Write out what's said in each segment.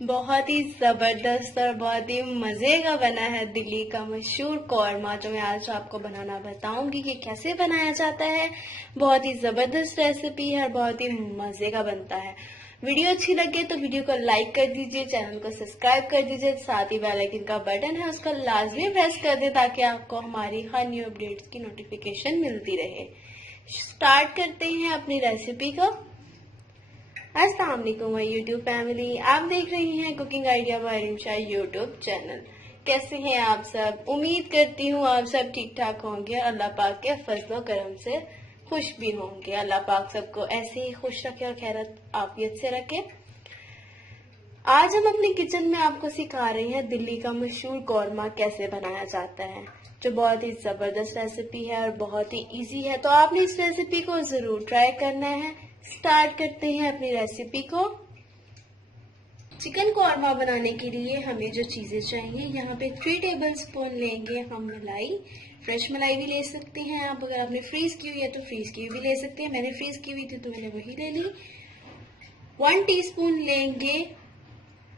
बहुत ही जबरदस्त और बहुत ही मजे का बना है दिल्ली का मशहूर कौरमा, जो मैं आज आपको बनाना बताऊंगी कि कैसे बनाया जाता है। बहुत ही जबरदस्त रेसिपी है और बहुत ही मजे का बनता है। वीडियो अच्छी लगे तो वीडियो को लाइक कर दीजिए, चैनल को सब्सक्राइब कर दीजिए, साथ ही बेल आइकन का बटन है उसका लाजमी प्रेस कर दे ताकि आपको हमारी हर न्यू अपडेट्स की नोटिफिकेशन मिलती रहे। स्टार्ट करते हैं अपनी रेसिपी को। अस्सलाम वालेकुम माय यूट्यूब फैमिली, आप देख रही हैं cooking idea by Rimsha YouTube channel. कैसे हैं आप सब? उम्मीद करती हूँ आप सब ठीक ठाक होंगे, अल्लाह पाक के फजलो करम से खुश भी होंगे। अल्लाह पाक सबको ऐसे ही खुश रखे और खैरत आफियत से रखे। आज हम अपने किचन में आपको सिखा रहे हैं दिल्ली का मशहूर कौरमा कैसे बनाया जाता है, जो बहुत ही जबरदस्त रेसिपी है और बहुत ही इजी है। तो आपने इस रेसिपी को जरूर ट्राई करना है। स्टार्ट करते हैं अपनी रेसिपी को। चिकन कौरमा बनाने के लिए हमें जो चीजें चाहिए, यहाँ पे 3 टेबलस्पून लेंगे हम मलाई। फ्रेश मलाई भी ले सकते हैं आप, अगर आपने फ्रीज की हुई है तो फ्रीज की हुई भी ले सकते हैं। मैंने फ्रीज की हुई थी तो मैंने वही ले ली। 1 टीस्पून लेंगे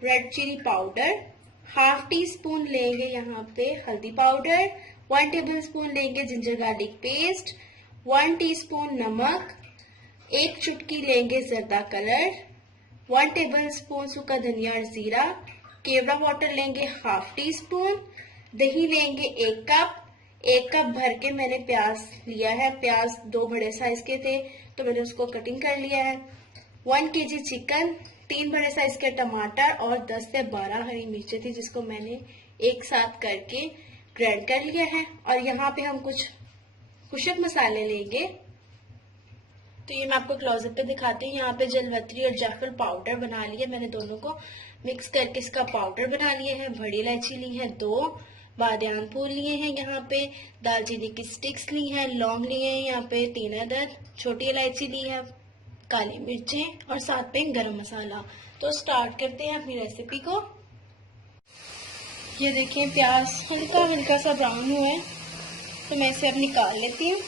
red chilli powder, half teaspoon लेंगे यहाँ पे हल्दी पाउडर, 1 टेबलस्पून लेंगे जिंजर गार्लिक पेस्ट, 1 टीस्पून नमक, 1 चुटकी लेंगे जर्दा कलर, 1 टेबलस्पून सूखा धनिया और जीरा, केवड़ा वाटर लेंगे हाफ टी स्पून, दही लेंगे 1 कप भर के मैंने प्याज लिया है। प्याज 2 बड़े साइज के थे तो मैंने उसको कटिंग कर लिया है। 1 केजी चिकन, 3 बड़े साइज के टमाटर और 10 से 12 हरी मिर्चें थी जिसको मैंने एक साथ करके ग्राइंड कर लिया है। और यहाँ पे हम कुछ खुशक मसाले लेंगे, तो ये मैं आपको क्लोजअप पे दिखाती हूँ। यहाँ पे जलवत्री और जायफल पाउडर बना लिया मैंने, दोनों को मिक्स करके इसका पाउडर बना लिया है। बड़ी इलायची ली है 2, बादियान फूल लिए हैं यहाँ पे, दालचीनी की स्टिक्स ली है, लौंग लिए हैं यहाँ पे 3 अदद, छोटी इलायची ली है, काली मिर्चें और साथ में गरम मसाला। तो स्टार्ट करते हैं अपनी रेसिपी को। ये देखिए प्याज हल्का हल्का सा ब्राउन हुआ है तो मैं इसे अब निकाल लेती हूँ।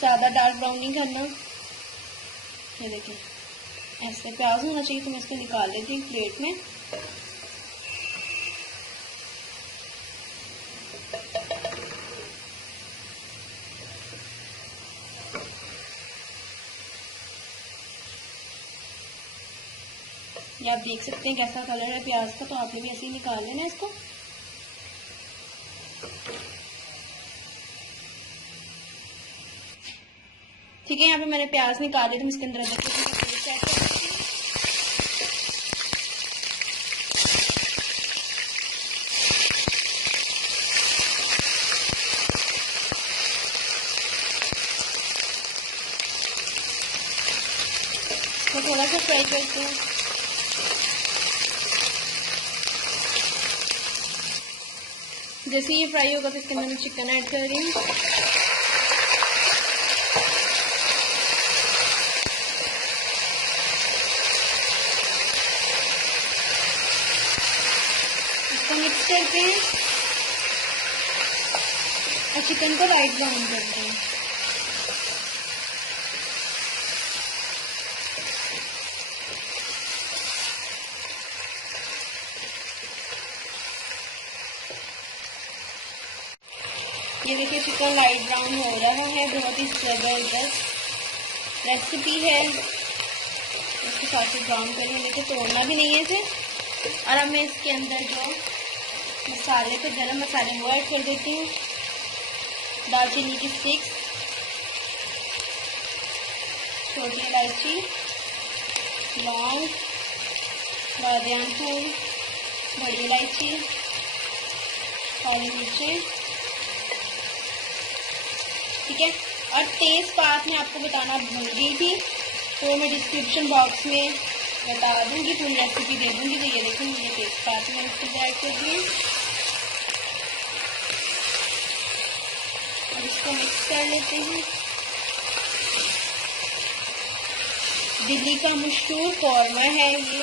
ज्यादा डार्क ब्राउन नहीं करना। ये देखिए ऐसे प्याज होना चाहिए तो मैं इसको निकाल लेती हूँ प्लेट में। ये आप देख सकते हैं कैसा कलर है प्याज का, तो आपने भी ऐसे ही निकाल लेना इसको। ठीक है, यहाँ पे मैंने प्याज निकाल लिया तो इसके अंदर अदरक लहसुन का पेस्ट ऐड कर देती हूँ। तो थोड़ा सा फ्राई करते हैं। जैसे ये फ्राई होगा तो इसके अंदर मैं चिकन ऐड कर रही हूँ। मिक्स करते हैं और चिकन को लाइट ब्राउन करते हैं। ये देखिए चिकन लाइट ब्राउन हो रहा है। बहुत ही जबरदस्त रेसिपी है, इसके साथ ही ब्राउन करिए। देखिए तोड़ना भी नहीं है इसे। और अब मैं इसके अंदर जो मसाले थे गरम मसाले वो ऐड कर देती हूँ। दालचीनी की स्टिक्स, छोटी इलायची, लौंग, बादियान फूल, बड़ी इलायची, काली मिर्चें, ठीक है। और तेजपात मैं आपको बताना भूल गई थी तो मैं डिस्क्रिप्शन बॉक्स में बता दूंगी, पूरी रेसिपी दे दूंगी। तो ये देखिए ये तेजपात मैंने इसको ऐड कर दिए और इसको मिक्स कर लेते हैं। दिल्ली का मशहूर कौरमा है ये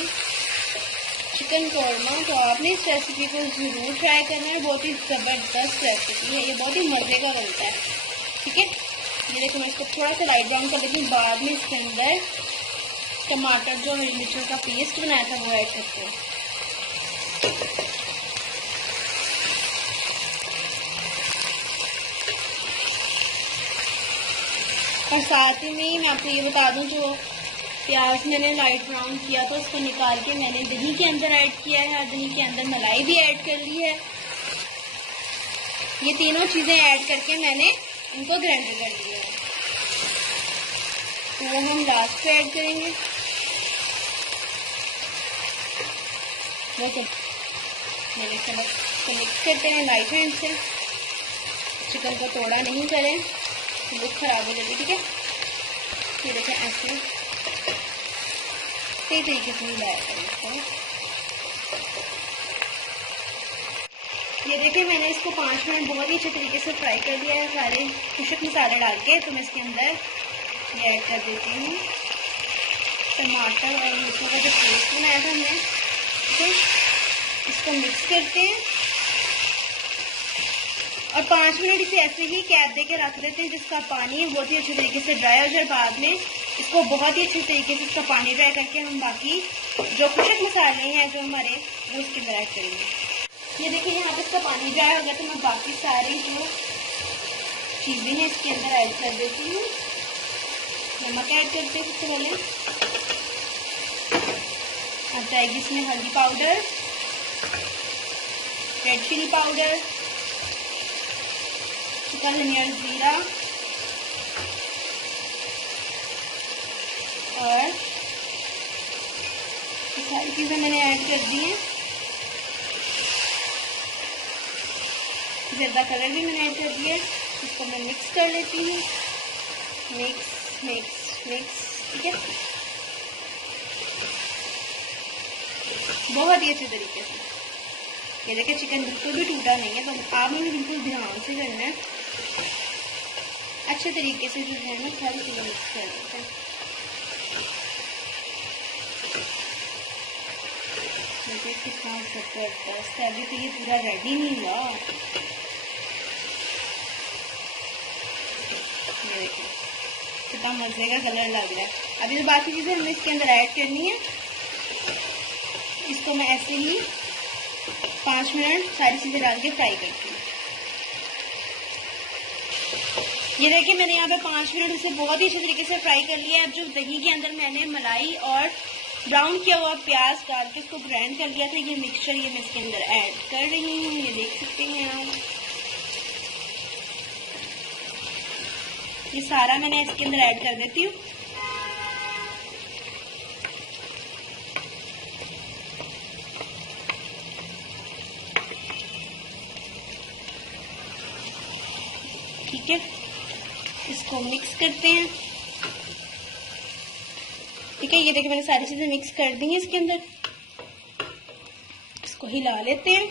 चिकन कौरमा, तो आपने इस रेसिपी को जरूर ट्राई करना है। बहुत ही जबरदस्त रेसिपी है, ये बहुत ही मजे का बनता है। ठीक है, ये देखो मैं इसको थोड़ा सा लाइट ब्राउन कर देती हूँ। बाद में इसके अंदर टमाटर जो हरी मिर्चों का पेस्ट बनाया था वो ऐड करते हैं। और साथ ही में मैं आपको ये बता दूं, जो प्याज मैंने लाइट ब्राउन किया था उसको निकाल के मैंने दही के अंदर ऐड किया है और दही के अंदर मलाई भी ऐड कर ली है। ये तीनों चीज़ें ऐड करके मैंने इनको ग्राइंड कर लिया है, तो वो हम लास्ट पे ऐड करेंगे। ओके, मैंने चलो तो मिक्स करते हैं लाइट हैंड से। चिकन को तोड़ा नहीं करें, लुक खराब हो जाती, ठीक है। ये देखें ऐसे सही तरीके से मिलाया करें इसको। ये देखिए मैंने इसको 5 मिनट बहुत ही अच्छे तरीके से फ्राई कर लिया है सारे खुशक मसाले डाल के। तो मैं इसके अंदर ये ऐड कर देती हूँ टमाटर और मिर्चों का जो पेस्ट बनाया था हमने, ठीक है। इसको मिक्स करते हैं और 5 मिनट इसे ऐसे ही कैप दे के रख देते हैं, जिसका पानी बहुत ही अच्छे तरीके से ड्राई हो जाए। बाद में इसको बहुत ही अच्छे तरीके से इसका पानी ड्राई करके हम बाकी जो खुशक मसाले हैं जो हमारे, वो इसके अंदर ऐड करेंगे। ये देखिए यहाँ पे इसका पानी ड्राई हो गया, तो मैं बाकी सारी जो चीज़ें हैं इसके अंदर ऐड कर देती हूँ। नमक ऐड करते हैं सबसे पहले, अब जाएगी इसमें हल्दी पाउडर, रेड चिली पाउडर, धनिया जीरा और सारी चीज़ें मैंने ऐड कर दी हैं। ज़्यादा कलर भी मैंने ऐड कर दिया है। इसको मैं मिक्स कर लेती हूँ, मिक्स मिक्स मिक्स, ठीक है, बहुत ही अच्छे तरीके से। ये देखिए चिकन बिल्कुल भी टूटा नहीं है, तो आपने बिल्कुल ध्यान से करना है, अच्छे तरीके से जो है ना सारी चीज़ें मिक्स कर देते हैं। देखिए कितना ज़बरदस्त है। अभी तो ये पूरा रेडी नहीं हुआ। ये देखिए कितना मज़े का कलर लग रहा है। अभी तो बाकी चीज़ें हमें इसके अंदर ऐड करनी है। इसको मैं ऐसे ही 5 मिनट सारी चीज़ें डाल के फ्राई करती हूँ। ये देखिए मैंने यहाँ पे 5 मिनट इसे बहुत ही अच्छे तरीके से फ्राई कर लिया है। अब जो दही के अंदर मैंने मलाई और ब्राउन किया हुआ प्याज डाल के उसको ग्राइंड कर लिया था, ये मिक्सचर ये मैं इसके अंदर ऐड कर रही हूँ। ये देख सकते हैं आप, ये सारा मैंने इसके अंदर ऐड कर देती हूँ। ठीक है, इसको मिक्स करते हैं। ठीक है, ये देखिए मैंने सारी चीजें मिक्स कर दी हैं इसके अंदर। इसको हिला लेते हैं।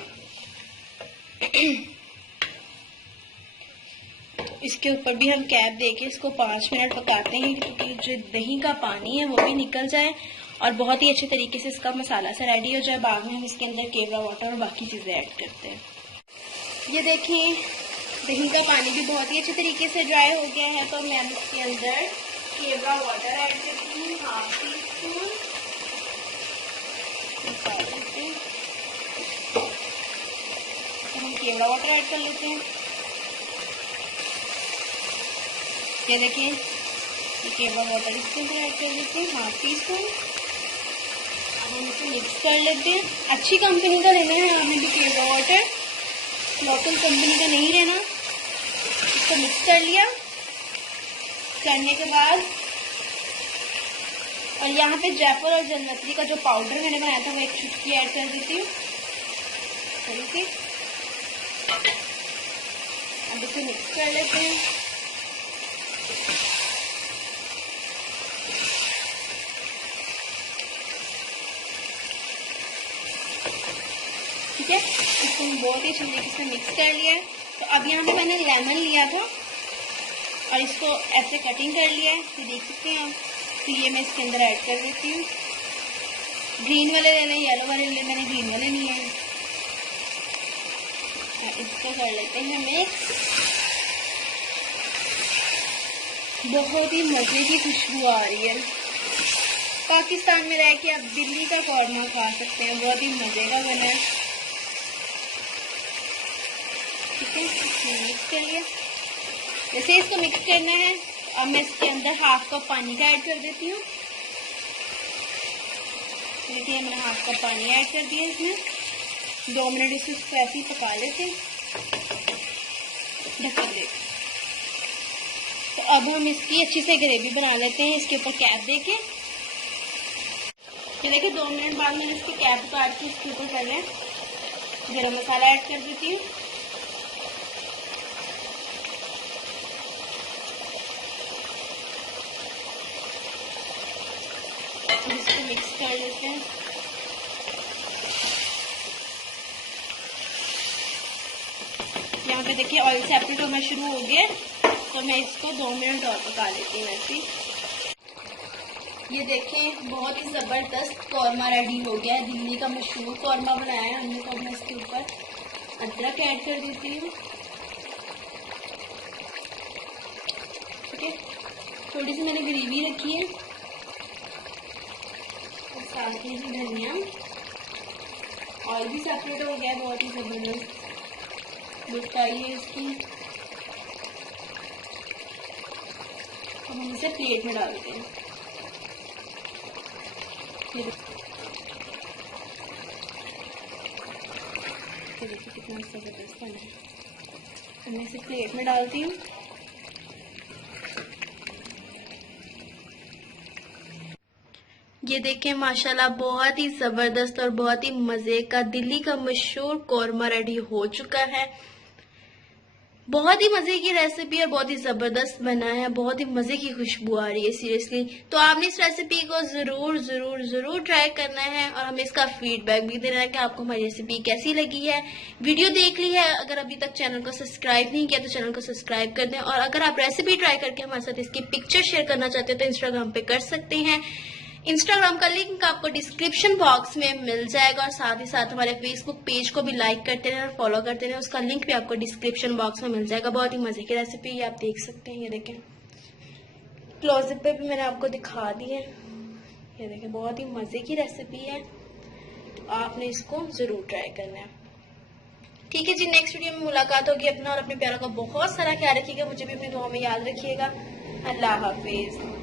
इसके ऊपर भी हम कैप देके इसको 5 मिनट पकाते हैं, क्योंकि जो दही का पानी है वो भी निकल जाए और बहुत ही अच्छे तरीके से इसका मसाला सा रेडी हो जाए। बाद में हम इसके अंदर केवड़ा वाटर और बाकी चीजें ऐड करते हैं। ये देखिए दही का पानी भी बहुत ही अच्छे तरीके से ड्राई हो गया है, तो मैं इसके अंदर केवड़ा वाटर ऐड करती हूँ, 1/2 टीस्पून। तो हम केवड़ा वाटर ऐड कर लेते हैं। ये देखिए ये केवड़ा वाटर इसके अंदर ऐड कर देते हैं, 1/2 टीस्पून। अब हम इसे मिक्स कर लेते हैं। अच्छी कंपनी का लेना है आपने भी केवड़ा वाटर, लोकल कंपनी का नहीं लेना। इसको मिक्स कर लिया, करने के बाद और यहाँ पे जायफल और जलपत्री का जो पाउडर मैंने बनाया था वो 1 चुटकी ऐड कर देती हूँ। ठीक है, अब इसे मिक्स कर लेते हैं। ठीक है, इसको बहुत ही अच्छे तरीके से मिक्स कर लिया है। तो अब यहाँ पे मैंने लेमन लिया था और इसको ऐसे कटिंग कर लिया है, ये देख सकते हैं आप। तो ये मैं इसके अंदर ऐड कर देती हूँ। ग्रीन वाले ले लें, येलो वाले ले लें, मैंने ग्रीन वाले लिए हैं। इसको कर लेते हैं मिक्स। बहुत ही मज़े की खुशबू आ रही है। पाकिस्तान में रह के आप दिल्ली का कौरमा खा सकते हैं, बहुत ही मजे का बना है। ठीक है, मिक्स कर लिया। जैसे इसको मिक्स करना है, अब मैं इसके अंदर हाफ कप पानी का ऐड कर देती हूँ। देखिए मैंने हाफ कप पानी ऐड कर दिया इसमें। 2 मिनट इसको ऐसे ही पका लेते हैं, ढक्कन दे। तो अब हम इसकी अच्छी से ग्रेवी बना लेते हैं इसके ऊपर कैप देके। ये देखिए 2 मिनट बाद मैंने इसकी कैप काट के इसके ऊपर पहले गरम मसाला ऐड कर देती हूँ। इसको मिक्स कर लेते हैं। यहाँ पे देखिए ऑयल सेपरेट होना शुरू हो गया, तो मैं इसको 2 मिनट और पका लेती हूँ ऐसे। ये देखें बहुत ही ज़बरदस्त कौरमा रेडी हो गया है। दिल्ली का मशहूर कौरमा बनाया है हमने। तो मैं इसके ऊपर अदरक ऐड कर देती हूँ। ठीक है, थोड़ी सी मैंने ग्रेवी रखी है और साथ में ही धनिया। ऑयल भी सेपरेट हो गया है, बहुत ही ज़बरदस्त लुक आई है इसकी। अब हम इसे प्लेट में डालते हैं। देखिए कितना ज़बरदस्त बना है। मैं इसे प्लेट में डालती हूँ। ये देखें माशाल्लाह बहुत ही ज़बरदस्त और बहुत ही मज़े का दिल्ली का मशहूर कौरमा रेडी हो चुका है। बहुत ही मजे की रेसिपी और बहुत ही जबरदस्त बना है। बहुत ही मजे की खुशबू आ रही है सीरियसली। तो आपने इस रेसिपी को जरूर जरूर जरूर ट्राई करना है और हमें इसका फीडबैक भी देना है कि आपको हमारी रेसिपी कैसी लगी है। वीडियो देख ली है, अगर अभी तक चैनल को सब्सक्राइब नहीं किया तो चैनल को सब्सक्राइब कर दें। और अगर आप रेसिपी ट्राई करके हमारे साथ इसकी पिक्चर शेयर करना चाहते हैं तो इंस्टाग्राम पे कर सकते हैं। इंस्टाग्राम का लिंक आपको डिस्क्रिप्शन बॉक्स में मिल जाएगा और साथ ही साथ हमारे फेसबुक पेज को भी लाइक करते रहें और फॉलो करते रहें। उसका लिंक भी आपको डिस्क्रिप्शन बॉक्स में मिल जाएगा। बहुत ही मजे की रेसिपी ये आप देख सकते हैं। ये देखें क्लोजअप पे भी मैंने आपको दिखा दी है। ये देखें बहुत ही मजे की रेसिपी है, तो आपने इसको जरूर ट्राई करना है। ठीक है जी, नेक्स्ट वीडियो में मुलाकात होगी। अपना और अपने प्यारों का बहुत सारा ख्याल रखिएगा। मुझे भी अपनी दुआ में याद रखिएगा। अल्लाह हाफिज।